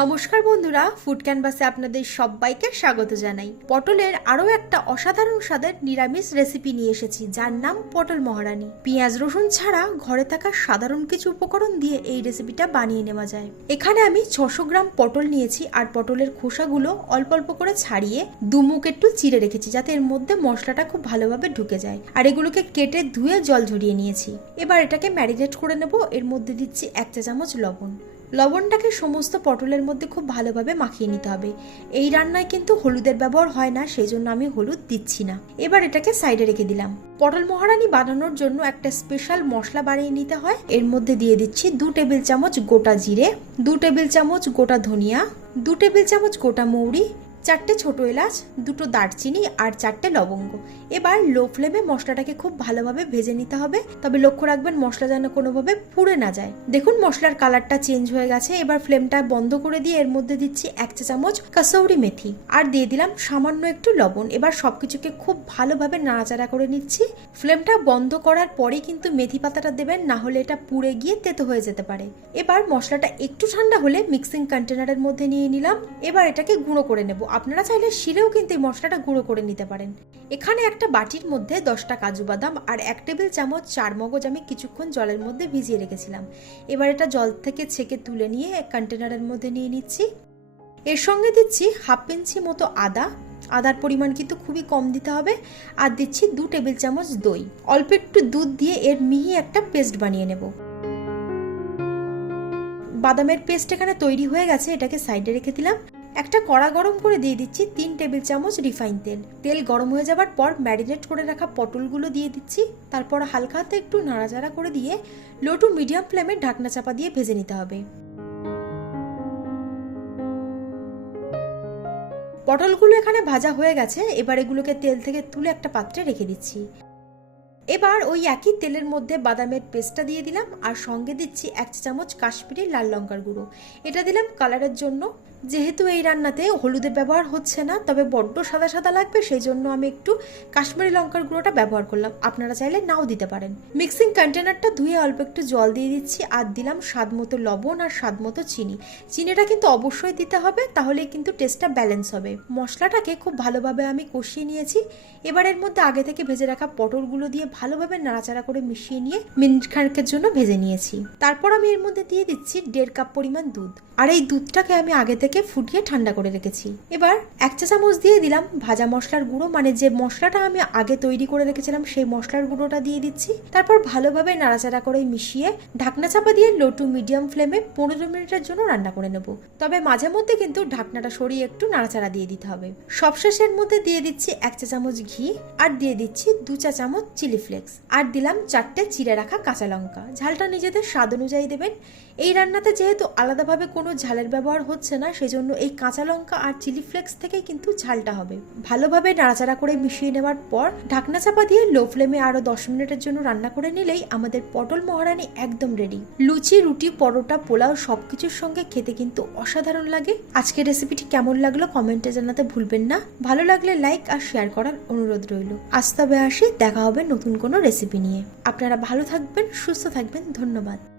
নমস্কার বন্ধুরা ফুড ক্যানভাসে আপনাদের সবাইকে স্বাগত জানাই। পটলের আরও একটা অসাধারণ স্বাদের নিরামিষ রেসিপি নিয়ে এসেছি, যার নাম পটল মহারানী। পেঁয়াজ রসুন ছাড়া ঘরে থাকা সাধারণ কিছু উপকরণ দিয়ে এই রেসিপিটা বানিয়ে নেওয়া যায়। এখানে আমি ছশো গ্রাম পটল নিয়েছি, আর পটলের খোসাগুলো অল্প অল্প করে ছাড়িয়ে দুমুখ একটু চিড়ে রেখেছি, যাতে এর মধ্যে মশলাটা খুব ভালোভাবে ঢুকে যায়। আর এগুলোকে কেটে ধুয়ে জল ঝরিয়ে নিয়েছি। এবার এটাকে ম্যারিনেট করে নেব, এর মধ্যে দিচ্ছি এক চা চামচ লবণ। লবণটাকে সমস্ত পটলের মধ্যে খুব ভালোভাবে মাখিয়ে নিতে হবে। এই রান্নায় কিন্তু হলুদের ব্যবহার হয় না সেই জন্য আমি হলুদ দিচ্ছি না। এবার এটাকে সাইডে রেখে দিলাম। পটল মহারানি বানানোর জন্য একটা স্পেশাল মশলা বানিয়ে নিতে হয়। এর মধ্যে দিয়ে দিচ্ছি দু টেবিল চামচ গোটা জিরে, দু টেবিল চামচ গোটা ধনিয়া, দু টেবিল চামচ গোটা মৌরি চারটে ছোট এলাচ, দুটো দারচিনি আর চারটে লবঙ্গ। এবার লো ফ্লেমে মশলাটাকে খুব ভালোভাবে ভেজে নিতে হবে। তবে লক্ষ্য রাখবেন, মশলা যেন কোনোভাবে পুড়ে না যায়। দেখুন, মশলার কালারটা চেঞ্জ হয়ে গেছে। এবার ফ্লেমটা বন্ধ করে দিয়ে এর মধ্যে দিচ্ছি এক চা চামচ কাসৌরি মেথি। আর দিয়ে দিলাম সামান্য একটু লবণ। এবার সবকিছুকে খুব ভালোভাবে নাড়াচাড়া করে নিচ্ছি। ফ্লেমটা বন্ধ করার পরে কিন্তু মেথি পাতাটা দেবেন, না হলে এটা পুড়ে গিয়ে তেতো হয়ে যেতে পারে। এবার মশলাটা একটু ঠান্ডা হলে মিক্সিং কন্টেনারের মধ্যে নিয়ে নিলাম। এবার এটাকে গুঁড়ো করে নেব। আপনারা চাইলে শিলেও কিন্তু এই মশলাটা গুঁড়ো করে নিতে পারেন। এখানে একটা বাটির মধ্যে দশটা কাজু বাদাম আর এক টেবিল চামচ চার মগজ আমি কিছুক্ষণ জলের মধ্যে ভিজিয়ে রেখেছিলাম। এবার এটা জল থেকে ছেঁকে তুলে নিয়ে এক কন্টেনারের মধ্যে নিয়ে নিচ্ছি। এর সঙ্গে দিচ্ছি হাফ ইঞ্চি মতো আদা। আদার পরিমাণ কিন্তু খুবই কম দিতে হবে আর দিচ্ছি দু টেবিল চামচ দই। অল্প একটু দুধ দিয়ে এর মিহি একটা পেস্ট বানিয়ে নেব। বাদামের পেস্ট এখানে তৈরি হয়ে গেছে, এটাকে সাইডে রেখে দিলাম। একটা কড়া গরম করে দিয়ে দিচ্ছি তিন টেবিল চামচ রিফাইন তেল। তেল গরম হয়ে যাবার পর ম্যারিনেট করে রাখা পটলগুলো দিয়ে দিচ্ছি। তারপর হালকা হাতে একটু নাড়াচাড়া করে দিয়ে লো টু মিডিয়াম ফ্লেমে ঢাকনা চাপা দিয়ে ভেজে নিতে হবে। পটলগুলো এখানে ভাজা হয়ে গেছে। এবার এগুলোকে তেল থেকে তুলে একটা পাত্রে রেখে দিচ্ছি। এবার ওই একই তেলের মধ্যে বাদামের পেস্টটা দিয়ে দিলাম। আর সঙ্গে দিচ্ছি এক চামচ কাশ্মীরি লাল লঙ্কার গুঁড়ো। এটা দিলাম কালারের জন্য। যেহেতু এই রান্নাতে হলুদের ব্যবহার হচ্ছে না, তবে বড্ড সাদা সাদা লাগবে সেই জন্য আমি একটু কাশ্মীরি লঙ্কার গুঁড়োটা ব্যবহার করলাম। আপনারা চাইলে নাও দিতে পারেন। মিক্সিং কন্টেনারটা ধুয়ে অল্প একটু জল দিয়ে দিচ্ছি আর দিলাম স্বাদ মতো লবণ আর স্বাদ মতো চিনি। চিনিটা কিন্তু অবশ্যই দিতে হবে, তাহলে কিন্তু টেস্টটা ব্যালেন্স হবে। মশলাটাকে খুব ভালোভাবে আমি কষিয়ে নিয়েছি। এবার এর মধ্যে আগে থেকে ভেজে রাখা পটলগুলো দিয়ে ভালোভাবে নাড়াচাড়া করে মিশিয়ে নিয়ে মিনিট খানেকের জন্য ভেজে নিয়েছি। তারপর আমি এর মধ্যে দিয়ে দিচ্ছি দেড় কাপ পরিমাণ দুধ। আর এই দুধটাকে আমি আগে থেকে ফুটিয়ে ঠান্ডা করে রেখেছি। এবার এক চা চামচ দিয়ে দিলাম ভাজা মশলার গুঁড়ো মানে যে মশলাটা আমি আগে তৈরি করে রেখেছিলাম সেই মশলার গুঁড়োটা দিয়ে দিচ্ছি। তারপর ভালোভাবে নাড়াচাড়া করে মিশিয়ে ঢাকনা চাপা দিয়ে লো টু মিডিয়াম ফ্লেমে পনেরো মিনিটের জন্য রান্না করে নেব। তবে মাঝে মধ্যে কিন্তু ঢাকনাটা সরিয়ে একটু নাড়াচাড়া দিয়ে দিতে হবে। সবশেষের মধ্যে দিয়ে দিচ্ছি এক চা চামচ ঘি আর দিয়ে দিচ্ছি দু চা চামচ চিলি ফ্লেক্স আর দিলাম চারটে চিড়ে রাখা কাঁচা লঙ্কা। ঝালটা নিজেদের স্বাদ অনুযায়ী দেবেন। এই রান্নাতে যেহেতু আলাদাভাবে কোনো ঝালের ব্যবহার হচ্ছে না সেজন্য এই কাঁচা লঙ্কা আর চিলি ফ্লেক্স থেকেই কিন্তু ঝালটা হবে। ভালোভাবে নাড়াচাড়া করে মিশিয়ে নেওয়ার পর ঢাকনা চাপা দিয়ে লো ফ্লেমে আরও দশ মিনিটের জন্য রান্না করে নিলেই আমাদের পটল মহারানি একদম রেডি লুচি, রুটি, পরোটা, পোলাও সবকিছুর সঙ্গে খেতে কিন্তু অসাধারণ লাগে। আজকের রেসিপিটি কেমন লাগল কমেন্টে জানাতে ভুলবেন না। ভালো লাগলে লাইক আর শেয়ার করার অনুরোধ রইল। আজ আসি, দেখা হবে নতুন কোনো রেসিপি নিয়ে। আপনারা ভালো থাকবেন, সুস্থ থাকবেন, ধন্যবাদ।